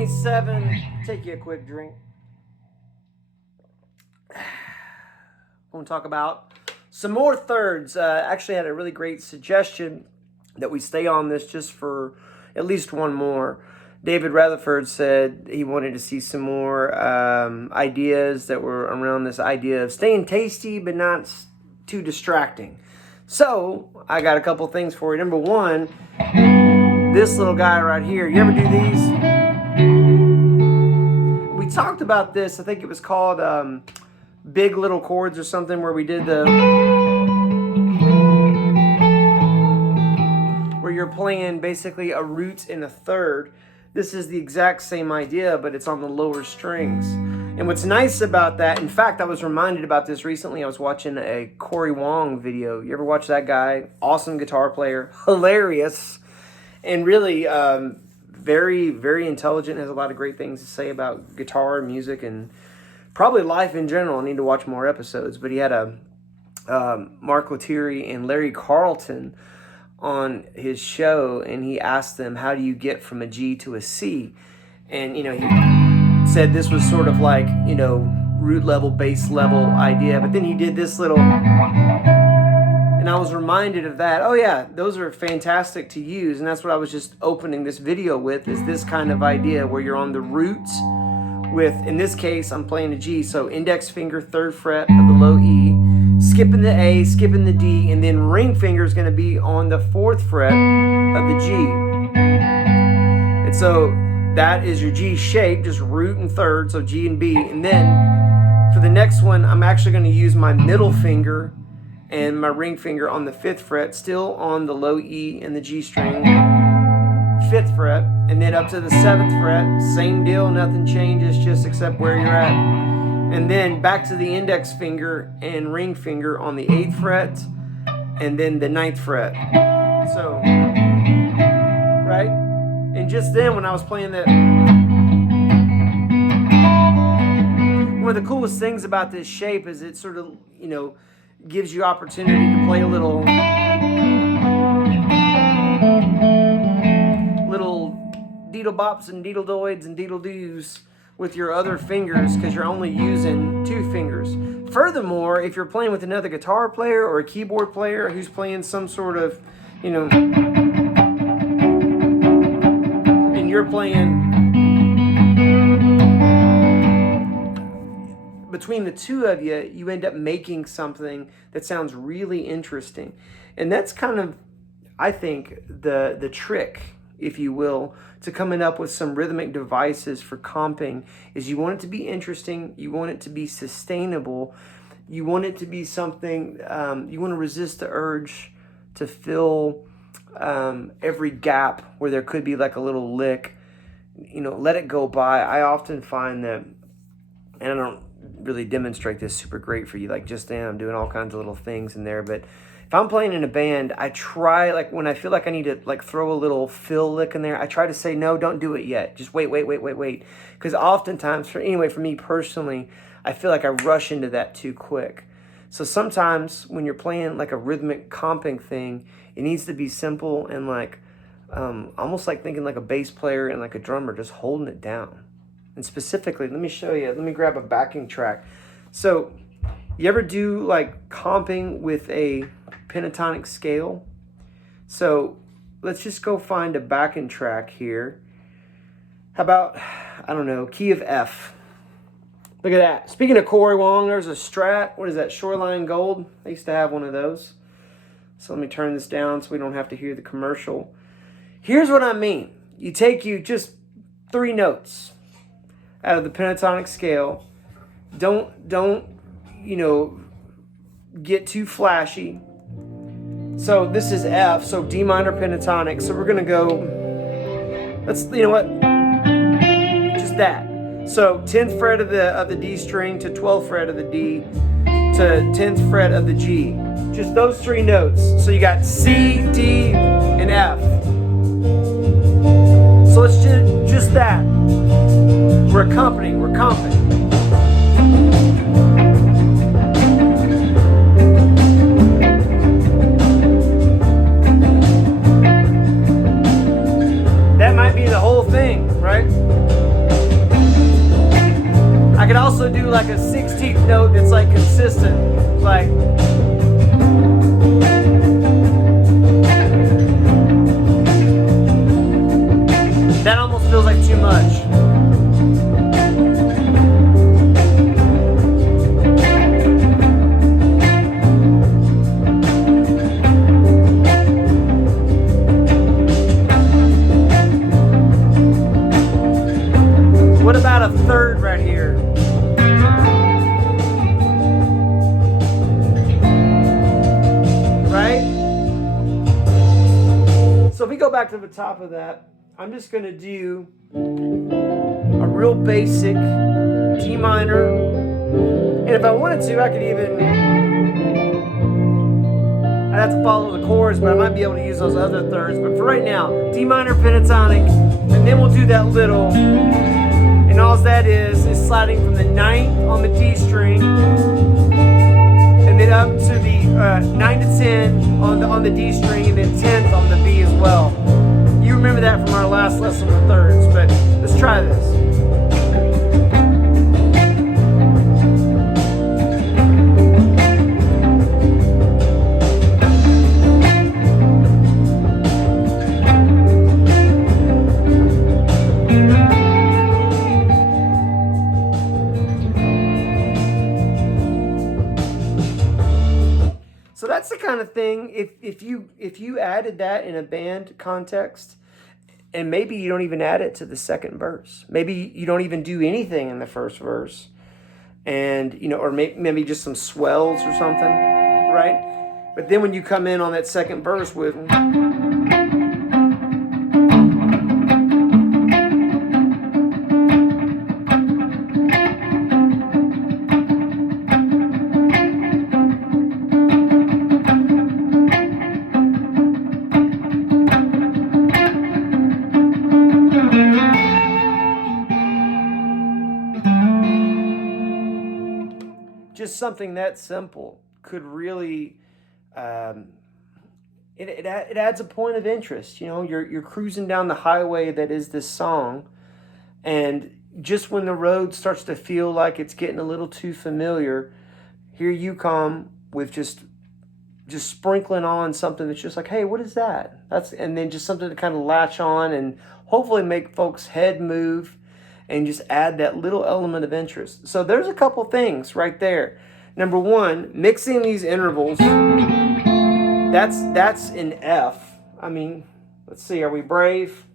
27. Take you a quick drink. I want to talk about some more thirds. Actually had a really great suggestion that we stay on this just for at least one more. David Rutherford said he wanted to see some more ideas that were around this idea of staying tasty but not too distracting. So I got a couple things for you. Number one, this little guy right here. You ever do these? We talked about this. I think it was called Big Little Chords or something, where we did where you're playing basically a root in a third. This is the exact same idea, but it's on the lower strings. And what's nice about that, in fact, I was reminded about this recently. I was watching a Corey Wong video. You ever watch that guy? Awesome guitar player, hilarious, and really very, very intelligent, has a lot of great things to say about guitar, music, and probably life in general. I need to watch more episodes. But he had Mark Lettieri and Larry Carlton on his show, and he asked them, how do you get from a G to a C? And, you know, he said this was sort of like, you know, root level, bass level idea. But then he did this little, and I was reminded of that. Oh yeah, those are fantastic to use. And that's what I was just opening this video with, is this kind of idea where you're on the roots with, in this case, I'm playing a G. So index finger, 3rd fret of the low E, skipping the A, skipping the D, and then ring finger is going to be on the 4th fret of the G. And so that is your G shape, just root and third, so G and B. And then for the next one, I'm actually going to use my middle finger and my ring finger on the 5th fret, still on the low E and the G string, 5th fret, and then up to the 7th fret, same deal, nothing changes, just except where you're at. And then back to the index finger and ring finger on the 8th fret, and then the 9th fret. So, right? And just then when I was playing that, one of the coolest things about this shape is it sort of, you know, gives you opportunity to play a little deedle bops and deedle doids and deedle doos with your other fingers, because you're only using 2 fingers. Furthermore, if you're playing with another guitar player or a keyboard player who's playing some sort of, you know, and you're playing, between the two of you, you end up making something that sounds really interesting. And that's kind of, I think, the trick, if you will, to coming up with some rhythmic devices for comping, is you want it to be interesting, you want it to be sustainable, you want it to be something, you want to resist the urge to fill every gap where there could be like a little lick, you know, let it go by. I often find that, and I don't really demonstrate this super great for you, like just now I'm doing all kinds of little things in there, but if I'm playing in a band, I try, like when I feel like I need to like throw a little fill lick in there, I try to say, no, don't do it yet. Just wait. Because oftentimes, for me personally, I feel like I rush into that too quick. So sometimes when you're playing like a rhythmic comping thing, it needs to be simple and like, almost like thinking like a bass player and like a drummer, just holding it down. And specifically, let me show you, let me grab a backing track. So you ever do like comping with a pentatonic scale? So let's just go find a backing track here. How about, I don't know, key of F. Look at that. Speaking of Corey Wong, there's a Strat. What is that? Shoreline Gold. I used to have one of those. So let me turn this down so we don't have to hear the commercial. Here's what I mean. You take just 3 notes out of the pentatonic scale. Don't you know, get too flashy. So this is F, so D minor pentatonic. So we're gonna go, let's, you know what, just that. So 10th fret of the D string to 12th fret of the D to 10th fret of the G. Just those 3 notes. So you got C, D, and F. So let's just that. We're accompanying, we're comping. That might be the whole thing, right? if we go back to the top of that, I'm just going to do a real basic D minor. And if I wanted to, I could even, I'd have to follow the chords, but I might be able to use those other thirds. But for right now, D minor pentatonic, and then we'll do that little. And all that is sliding from the 9th on the D string, and then up to the 9 to 10 on the D string, and then 10th on the B as well. You remember that from our last lesson with thirds, but let's try this. So that's the kind of thing, if you added that in a band context, and maybe you don't even add it to the second verse. Maybe you don't even do anything in the first verse. And, or maybe just some swells or something, right? But then when you come in on that second verse with... just something that simple could really, it adds a point of interest. You're cruising down the highway that is this song, and just when the road starts to feel like it's getting a little too familiar, here you come with just sprinkling on something that's just like, hey, what is that? And then just something to kind of latch on and hopefully make folks' head move, and just add that little element of interest. So there's a couple things right there. Number one, mixing these intervals. That's in F. I mean, let's see, are we brave?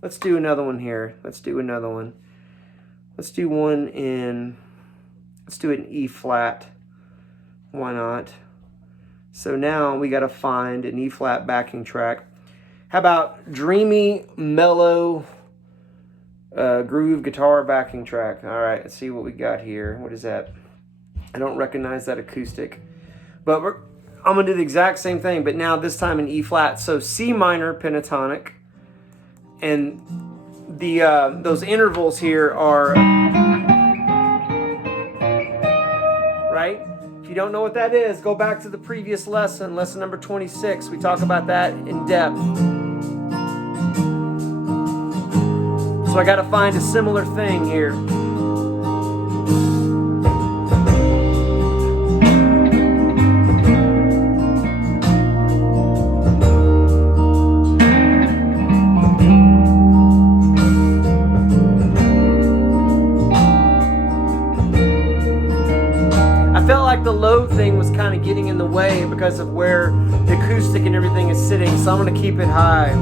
Let's do another one here. Let's do it in E flat. Why not? So now we got to find an E flat backing track. How about dreamy, mellow, groove guitar backing track? All right, let's see what we got here. What is that? I don't recognize that acoustic, but I'm gonna do the exact same thing, but now this time in E flat. So C minor pentatonic, and the those intervals here are right. If you don't know what that is, go back to the previous lesson number 26. We talk about that in depth. So I got to find a similar thing here. I felt like the low thing was kind of getting in the way because of where the acoustic and everything is sitting, so I'm going to keep it high.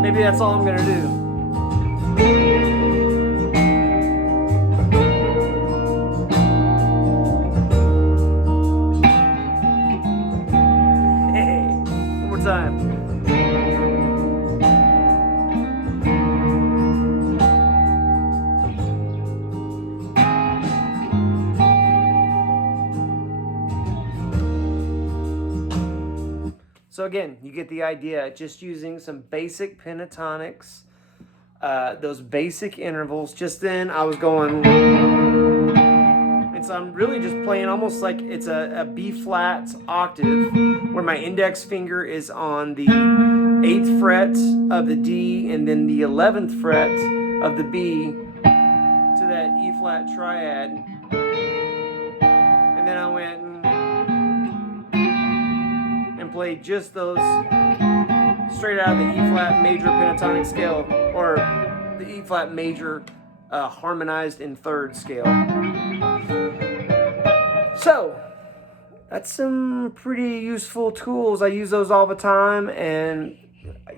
Maybe that's all I'm going to do. So again, you get the idea, just using some basic pentatonics, those basic intervals. Just then I was going, and so I'm really just playing almost like it's a B flat octave, where my index finger is on the 8th fret of the D, and then the 11th fret of the B to that E flat triad. And then I went and played just those straight out of the E flat major pentatonic scale, or the E flat major harmonized in third scale. So That's some pretty useful tools. I use those all the time, and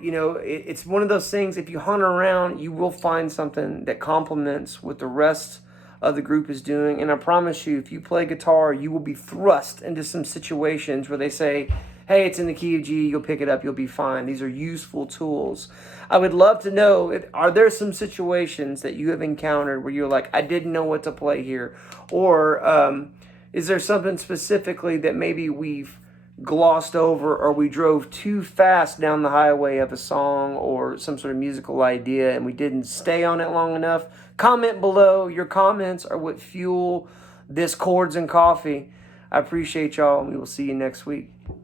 it's one of those things. If you hunt around, you will find something that complements what the rest of the group is doing. And I promise you, if you play guitar, you will be thrust into some situations where they say, hey, it's in the key of G, you'll pick it up, you'll be fine. These are useful tools. I would love to know, are there some situations that you have encountered where you're like, I didn't know what to play here? Or is there something specifically that maybe we've glossed over, or we drove too fast down the highway of a song or some sort of musical idea and we didn't stay on it long enough? Comment below. Your comments are what fuel this Chords and Coffee. I appreciate y'all, and we will see you next week.